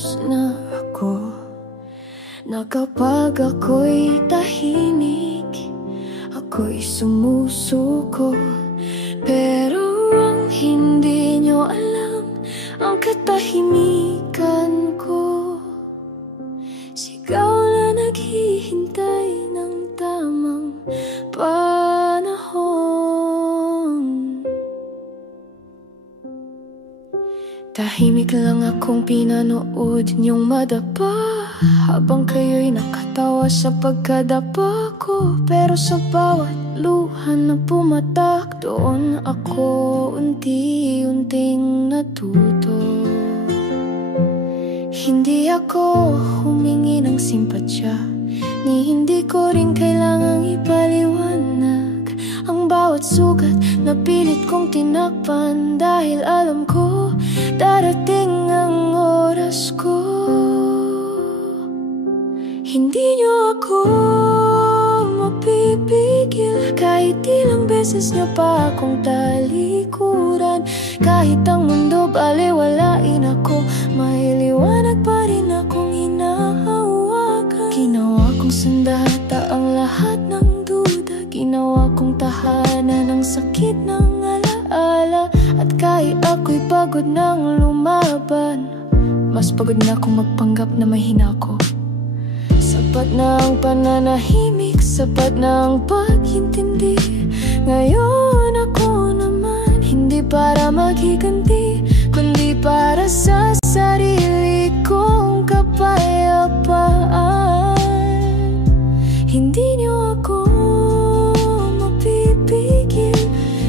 selos na ako na kapag ako'y tahimik, ako'y sumusuko. Pero ang hindi nyo alam, ang katahimikan ko, sigaw na naghihintay ng tamang panahon. Tahimik lang akong pinanood niyong madapa, habang kayo'y nakatawa sa pagkadapa ko. Pero sa bawat luha na pumatak, doon ako unti-unting natuto. Hindi ako humingi ng simpatsya, ni hindi ko rin kailangang ipaliwanag ang bawat sugat na pilit kong tinakpan. Dahil alam ko, darating ang oras ko. Hindi nyo ako mapipigil, kahit ilang beses nyo pa akong talikuran. Kahit ang mundo baliwalain ako, may liwanag pa rin akong hinahawakan. Ginawa kong sandata ang lahat ng duda, ginawa kong tahanan ng sakit ng alaala. At kahit ako'y pagod ng lumaban, mas pagod na akong magpanggap na mahina ako. Sapat na ang pananahimik, sapat na ang pag-intindi. Ngayon ako naman, hindi para maghiganti, kundi para sa sarili kong kapayapaan. Hindi niyo ako mapipigil,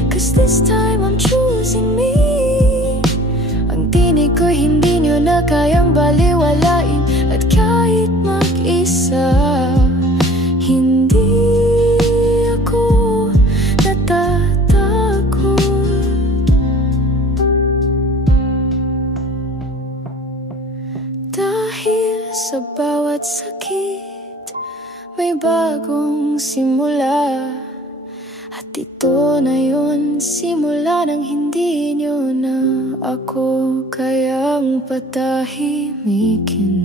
'cause this time I'm choosing me. Ang tinig ko'y hindi niyo na kayang baliwalain. At kahit mag-isa, hindi ako natatakot. Dahil sa bawat sakit, may bagong simula. At ito na yun, simula ng hindi nyo na ako kayang patahimikin.